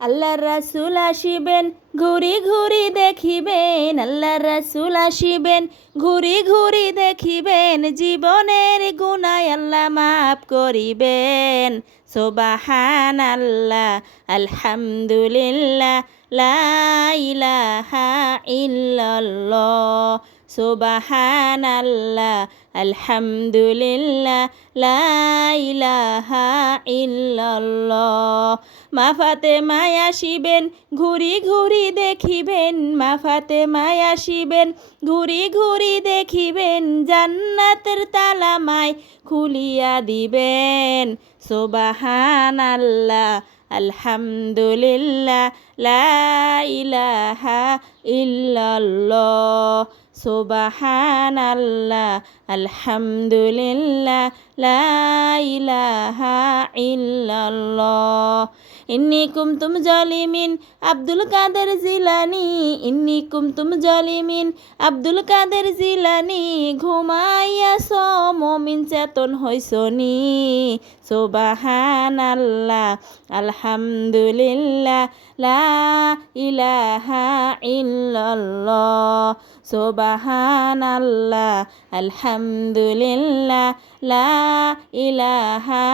আল্লাহ রাসুল আসিবেন, ঘুরি ঘুরি দেখিবেন। আল্লাহ রাসুল আসিবেন, ঘুরি ঘুরি দেখিবেন। জীবনের গুনায় আল্লাহ মাফ করিবেন। সোবাহান আল্লাহ আলহামদুলিল্লাহ, লা ইলাহা ইল্লাল্লাহ। সোবাহান আল্লাহ আলহামদুলিল্লাহ, লা ইলাহা ইল্লাল্লাহ। মা ফাতেমায় আসিবেন, ঘুরি ঘুরি দেখিবেন। মাফাতে মায়া শিবেন ঘুরি ঘুরি দেখিবেন। জান্নাতের তালামায় খুলিয়া দিবেন। সোবাহান আল্লাহ আলহামদুলিল্লাহ, লা ইলাহা ইল্লাল্লাহ। সোবাহান আল্লাহ আলহামদুলিল্লাহ, লা ইলাহা ইল্লাল্লাহ। ইন্নি কুমতুম জালিমিন আব্দুল কাদের জিলানি, ইন্নি কুমতুম জালিমিন আব্দুল কাদের জিলানি, ঘুমাইয়া মমিন চেতন হইসনি সোবাহান আল্লাহ আলহামদুলিল্লাহ, লা ইলাহা ইল্লাল্লাহ। সোবাহান আল্লাহ আলহামদুলিল্লাহ লা ইলাহা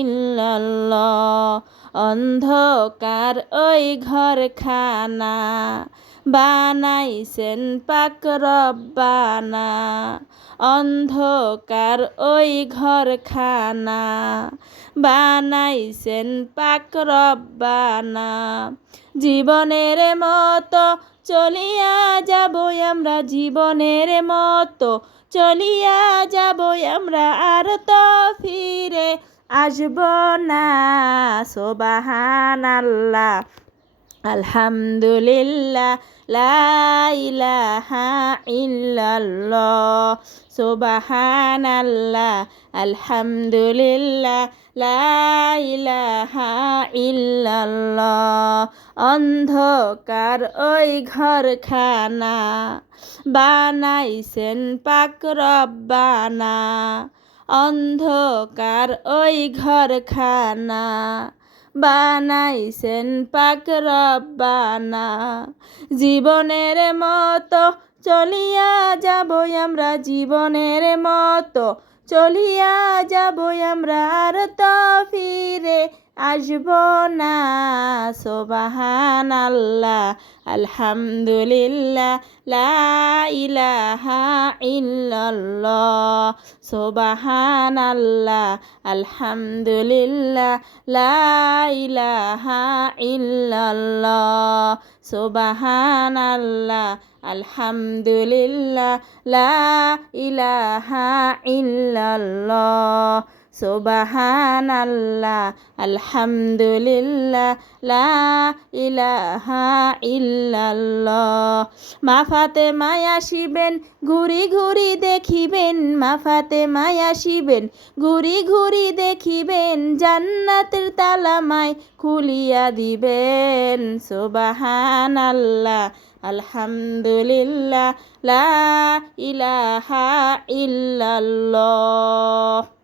ইল্লাল্লাহ অন্ধকার ওই ঘরখানা। বানাইছেন পাক রব্বানা। অন্ধকার ওই ঘরখানা। বানাইছেন পাক রব্বানা। জীবনের মতো চলিয়া যাব আমরা, জীবনের মতো চলিয়া যাব আমরা। আর তো ফিরে আসব না সোবাহান আল্লাহ আলহামদুলিল্লাহ, লা ইলাহা ইল্লাল্লাহ সোবাহান আল্লাহ আলহামদুলিল্লাহ, লা ইলাহা ইল্লাল্লাহ, অন্ধকার ওই ঘরখানা বানাইছেন পাক রব্বানা, অন্ধকার ওই ঘরখানা বানাইছেন পাক রব্বানা জীবনের মতো চলিয়া যাব আমরা, জীবনের মতো চলিয়া যাব আমরা। আর তো ফিরে আসব না সোবাহান আলহামদুলিল্লাহ, লা ইলাহা ইল্লাল্লাহ সোবাহান আল্লাহ আলহামদুলিল্লাহ, লা ইলাহা ইল্লাল্লাহ সোবাহান আল্লাহ আলহামদুলিল্লাহ, লা ইলাহা ইল্লাল্লাহ। সোবাহান আল্লাহ আলহামদুলিল্লাহ, লা ইলাহা ইল্লাল্লাহ। মা আসিবেন, ঘুরি ঘুরি দেখিবেন, মা ফাতেমায় আসিবেন, ঘুরি ঘুরি দেখিবেন, জান্নাতের তালামায় খুলিয়া দিবেন। সোবাহান আল্লাহ আলহামদুলিল্লাহ, লা ইলাহা ইল্লাল্লাহ।